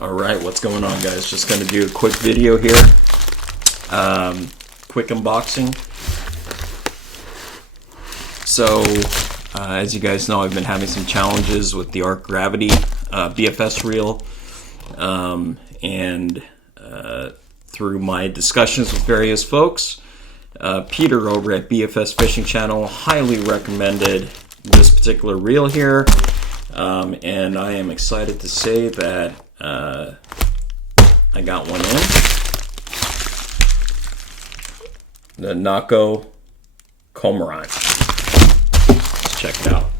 Alright, what's going on, guys? Just going to do a quick video here. Quick unboxing. So, as you guys know, I've been having some challenges with the Arc Gravity BFS reel. And through my discussions with various folks, Peter over at BFS Fishing Channel highly recommended this particular reel here. And I am excited to say that I got one in. The Nako Cormorant. Let's check it out.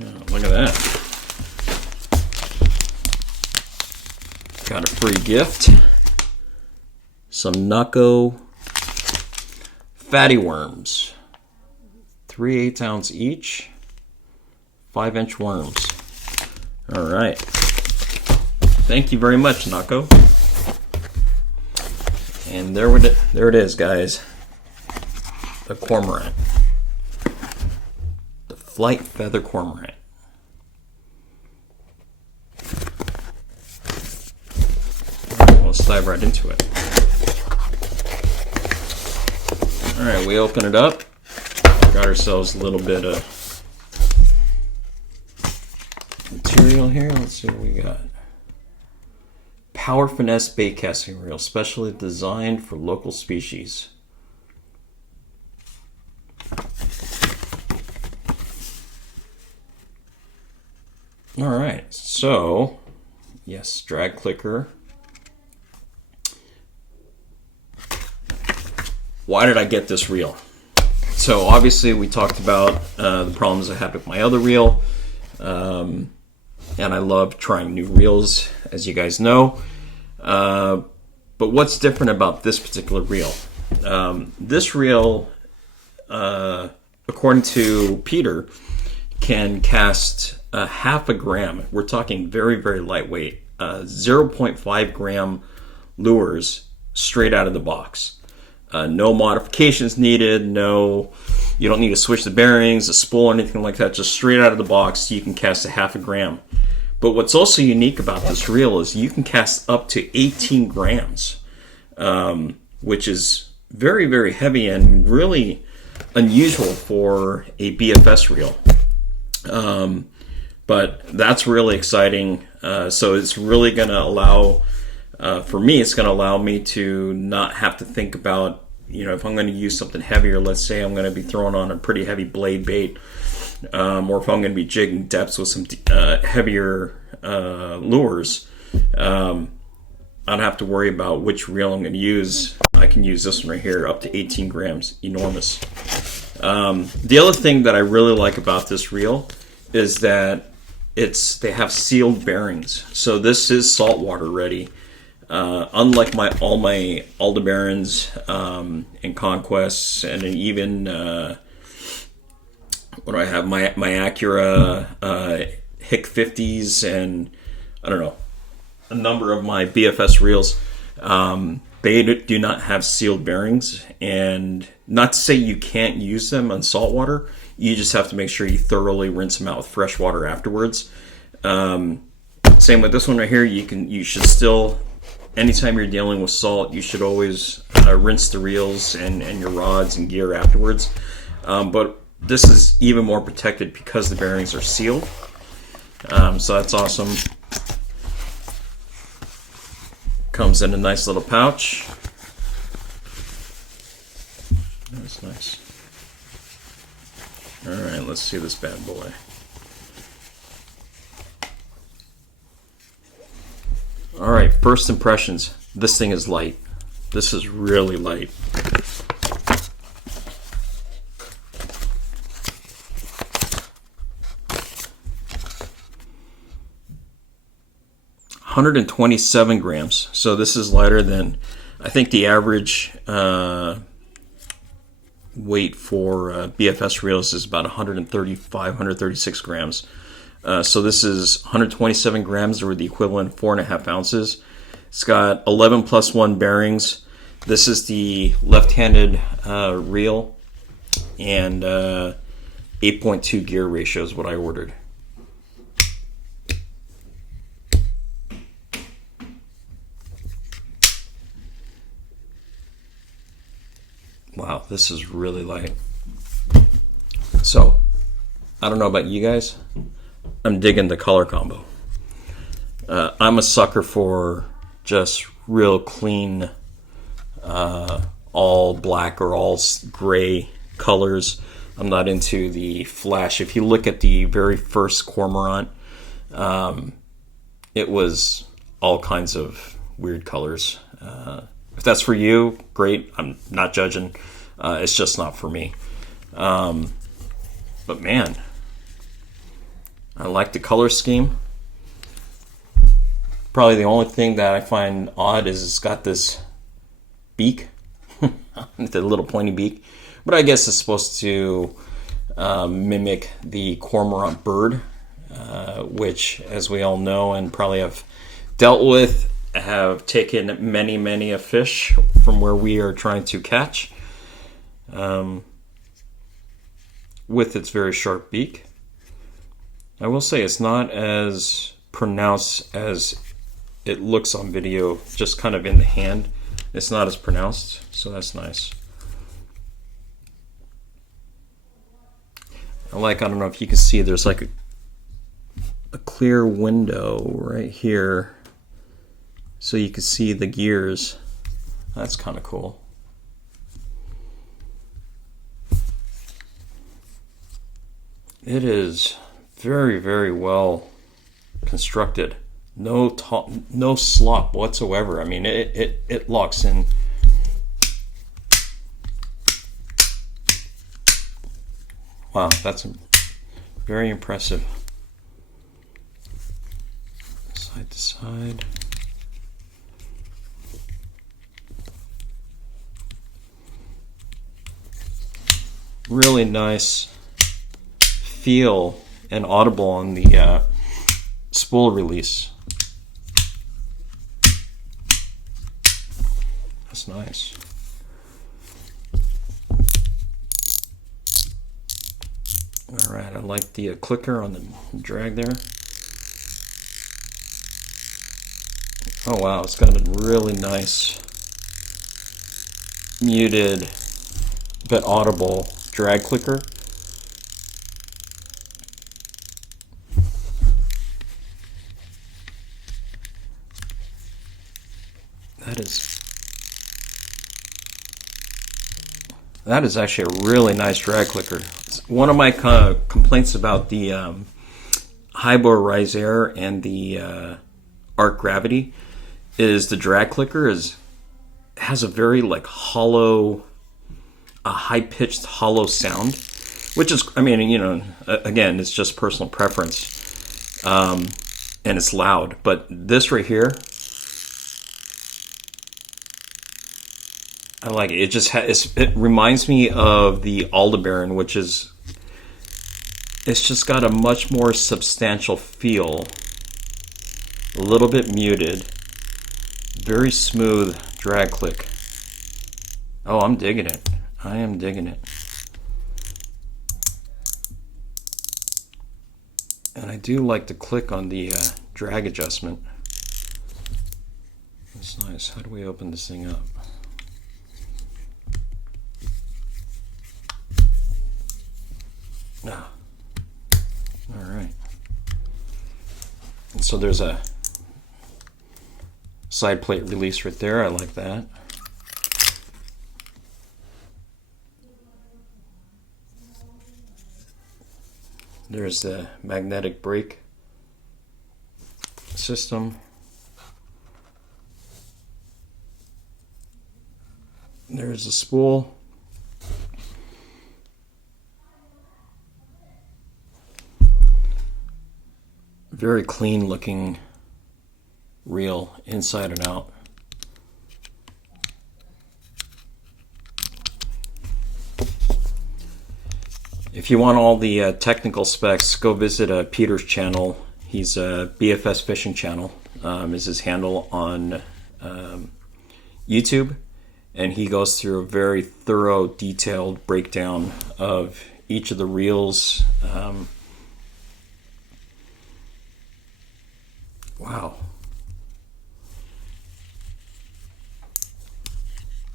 Oh, look at that. Got a free gift. Some Nako fatty worms. 3/8 ounce each. 5-inch worms. Alright. Thank you very much, Nako. And there it is, guys. The Cormorant. The Flight Feather Cormorant. Let's dive right into it. Alright, we open it up. Got ourselves a little bit of material here. Let's see what we got. Power finesse bait casting reel, specially designed for local species. Alright, so, yes, drag clicker. Why did I get this reel? So obviously we talked about the problems I had with my other reel, and I love trying new reels, as you guys know. But what's different about this particular reel? This reel, according to Peter, can cast half a gram. We're talking very, very lightweight, 0.5 gram lures straight out of the box. No modifications needed, you don't need to switch the bearings, a spool, or anything like that. Just straight out of the box, you can cast a half a gram. But what's also unique about this reel is you can cast up to 18 grams, which is very, very heavy and really unusual for a BFS reel. But that's really exciting. So it's really going to allow... for me, it's going to allow me to not have to think about, if I'm going to use something heavier, let's say I'm going to be throwing on a pretty heavy blade bait, or if I'm going to be jigging depths with some heavier lures, I don't have to worry about which reel I'm going to use. I can use this one right here, up to 18 grams, enormous. The other thing that I really like about this reel is that they have sealed bearings. So this is saltwater ready. Unlike all my Aldebarans and Conquests, and even what do I have? My Acura Hick 50s, and I don't know, a number of my BFS reels. They do not have sealed bearings, and not to say you can't use them on saltwater. You just have to make sure you thoroughly rinse them out with fresh water afterwards. Same with this one right here. You should still. Anytime you're dealing with salt, you should always rinse the reels and your rods and gear afterwards. But this is even more protected because the bearings are sealed. So that's awesome. Comes in a nice little pouch. That's nice. Alright, let's see this bad boy. Alright, first impressions. This thing is light. This is really light. $127 grams. So this is lighter than, I think the average weight for BFS reels is about 135, 136 grams. So this is 127 grams, or the equivalent of 4.5 ounces. It's got 11+1 bearings. This is the left-handed reel, and 8.2 gear ratio is what I ordered. Wow, this is really light. So, I don't know about you guys. I'm digging the color combo. I'm a sucker for just real clean, all black or all gray colors. I'm not into the flash. If you look at the very first Cormorant, it was all kinds of weird colors. If that's for you, great. I'm not judging. It's just not for me. But man, I like the color scheme. Probably the only thing that I find odd is it's got this beak, the little pointy beak. But I guess it's supposed to mimic the cormorant bird, which, as we all know and probably have dealt with, have taken many a fish from where we are trying to catch, with its very sharp beak. I will say it's not as pronounced as it looks on video, just kind of in the hand. It's not as pronounced, so that's nice. I don't know if you can see, there's like a clear window right here, so you can see the gears. That's kind of cool. It is very well constructed. No slop whatsoever. I mean, it locks in. Wow, that's very impressive. Side to side. Really nice feel and audible on the spool release. That's nice. All right, I like the clicker on the drag there. Oh wow, it's got a really nice muted but audible drag clicker. That is actually a really nice drag clicker. One of my complaints about the Hybor Rise Air and the Arc Gravity is the drag clicker has a very like hollow, a high-pitched hollow sound, which is, I mean, you know, again, it's just personal preference, and it's loud. But this right here, I like it. It just it reminds me of the Aldebaran, which is, it's just got a much more substantial feel, a little bit muted, very smooth drag click. Oh, I'm digging it. I am digging it. And I do like the click on the drag adjustment. That's nice. How do we open this thing up? Ah. All right. And so there's a side plate release right there. I like that. There's the magnetic brake system. There's the spool. Very clean looking reel inside and out. If you want all the technical specs, go visit Peter's channel. He's BFS Fishing Channel is his handle on YouTube, and he goes through a very thorough, detailed breakdown of each of the reels. Wow.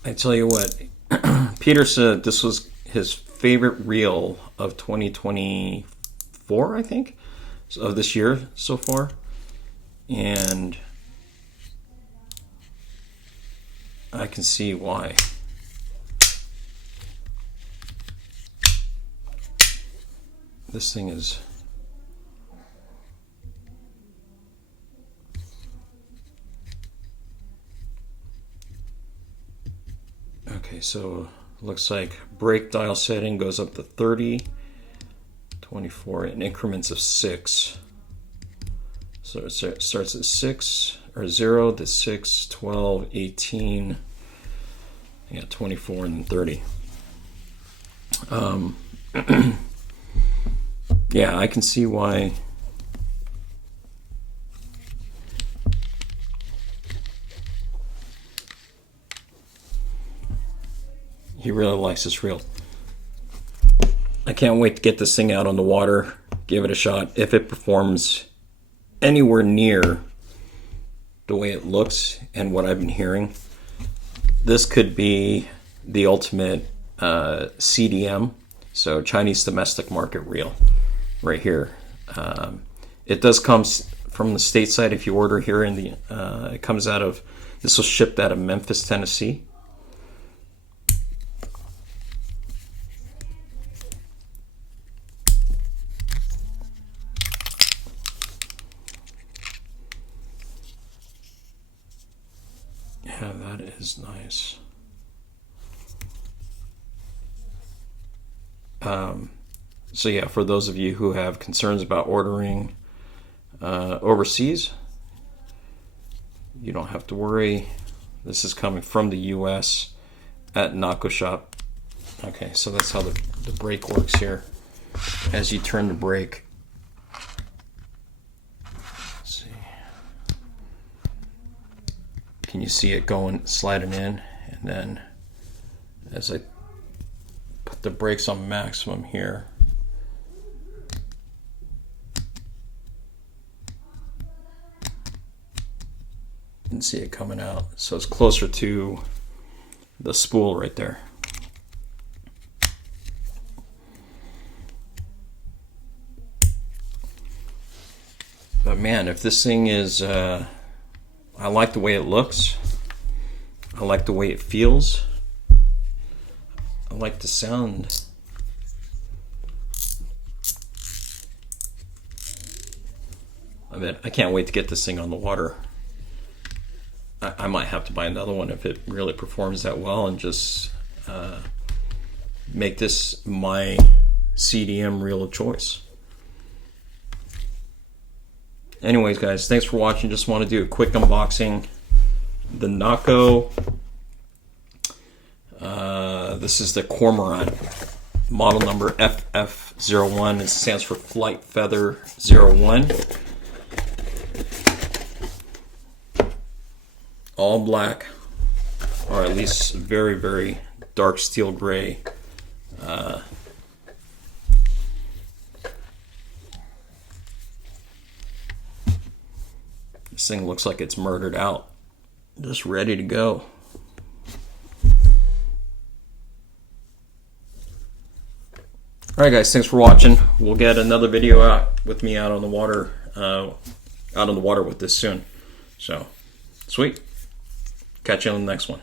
I tell you what, Peter said this was his favorite reel of 2024, I think, of this year so far. And I can see why. This thing is... Okay, so looks like brake dial setting goes up to 30, 24 in increments of 6. So it starts at 6 or 0 to 6, 12, 18, yeah, 24, and then 30. Yeah, I can see why. He really likes this reel. I can't wait to get this thing out on the water, give it a shot. If it performs anywhere near the way it looks and what I've been hearing, this could be the ultimate CDM, so Chinese domestic market reel right here. It does come from the stateside if you order here in the, it comes out of, this was shipped out of Memphis, Tennessee. Yeah, that is nice. So yeah, for those of you who have concerns about ordering overseas, you don't have to worry. This is coming from the US at Nako shop. Okay, so that's how the brake works here. As you turn the brake, can you see it going, sliding in, and then as I put the brakes on maximum here, you can see it coming out. So it's closer to the spool right there. But man, if this thing is I like the way it looks. I like the way it feels. I like the sound. I can't wait to get this thing on the water. I might have to buy another one if it really performs that well, and just make this my CDM reel of choice. Anyways, guys, thanks for watching. Just want to do a quick unboxing. The Nako. This is the Cormorant, model number FF01. It stands for Flight Feather 01. All black, or at least very, very dark steel gray. This thing looks like it's murdered out, just ready to go. Alright guys, thanks for watching. We'll get another video out with me out on the water with this soon. So, sweet. Catch you on the next one.